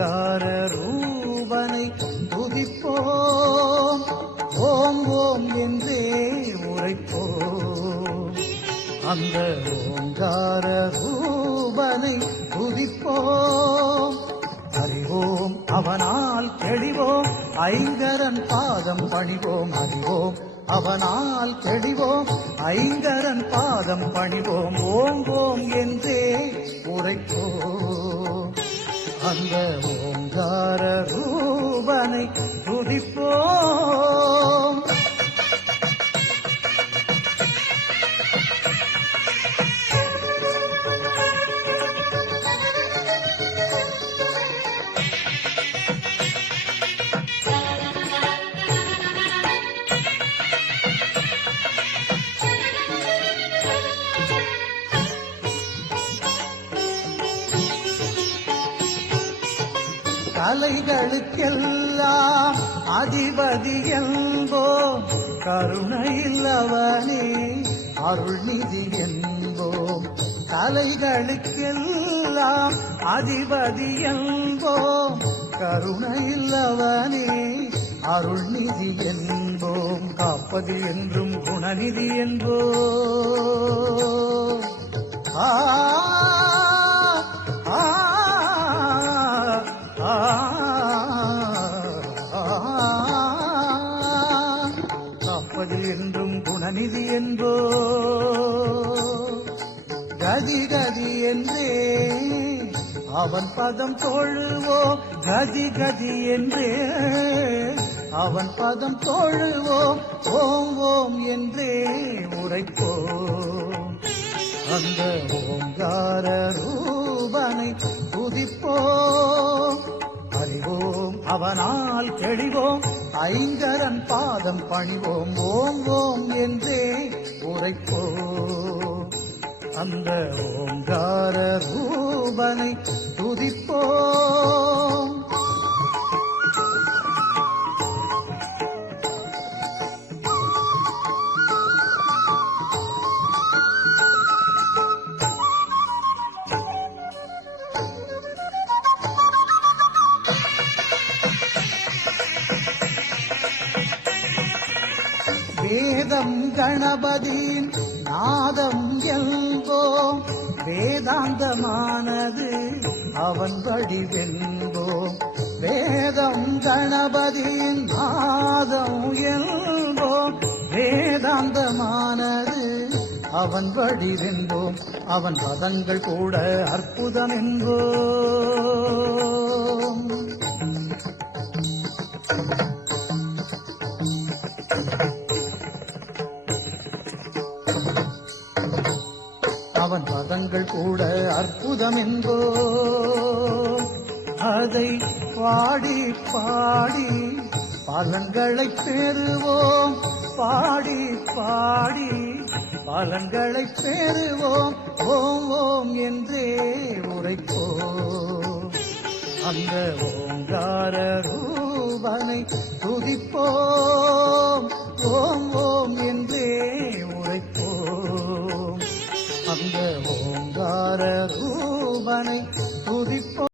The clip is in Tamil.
ஓங்கார ரூபனை துதிப்போம், ஓம் ஓம் என்றே உரைப்போம். அந்த ஓங்கார ரூபனை துதிப்போம், அறிவோம் அவனால் தெளிவோம், ஐங்கரன் பாதம் பணிவோம். அறிவோம் அவனால் தெளிவோம், ஐங்கரன் பாதம் பணிவோம். ஓம் ஓம் என்றே உரைப்போம், அந்த ஓங்கார ரூபனை துதிப்போம். கலைகளுக்கெல்லாம் அதிபதி என்போம், கருணையில்லவனே அருள்நிதி என்போம். கலைகளுக்கெல்லாம் அதிபதி என்போம், கருணையில்லவனே அருள்நிதி என்போம். காப்பது என்றும் குணநிதி என்போம். காப்பதில் என்றும் குணநிதி என்போ. கதி கதி என்றே அவன் பதம் தொழுவோம், கதி கதி என்றே அவன் பதம் தொழுவோம். ஓம் ஓம் என்றே உரைப்போம், அந்த ஓங்கார ரூபனை துதிப்போம். அறிவோம் அவனால் தெளிவோம், ஐங்கரன் பாதம் பணிவோம். ஓம் ஓம் என்றே உரைப்போம், அந்த ஓங்கார ரூபனை துதிப்போம். வேதம் கணபதியின் நாதம் என்போம், வேதாந்தமானது அவன் வடிவென்போம். வேதம் கணபதியின் நாதம் என்போம், வேதாந்தமானது அவன் வடிவென்போம். அவன் பதங்கள் கூட அற்புதம் என்போம். அவன் பதங்கள் கூட அற்புதம் என்போம். அதை பாடி பாடி பலன்களை பெறுவோம், பாடி பாடி பலன்களை பெறுவோம். ஓம் ஓம் என்றே உரைப்போம், அந்த ஓங்கார ரூபனை துதிப்போம். ஓம் ஓம் என்றே உரைப்போம், அந்த ஓங்கார ரூபனை துதிப்போம்.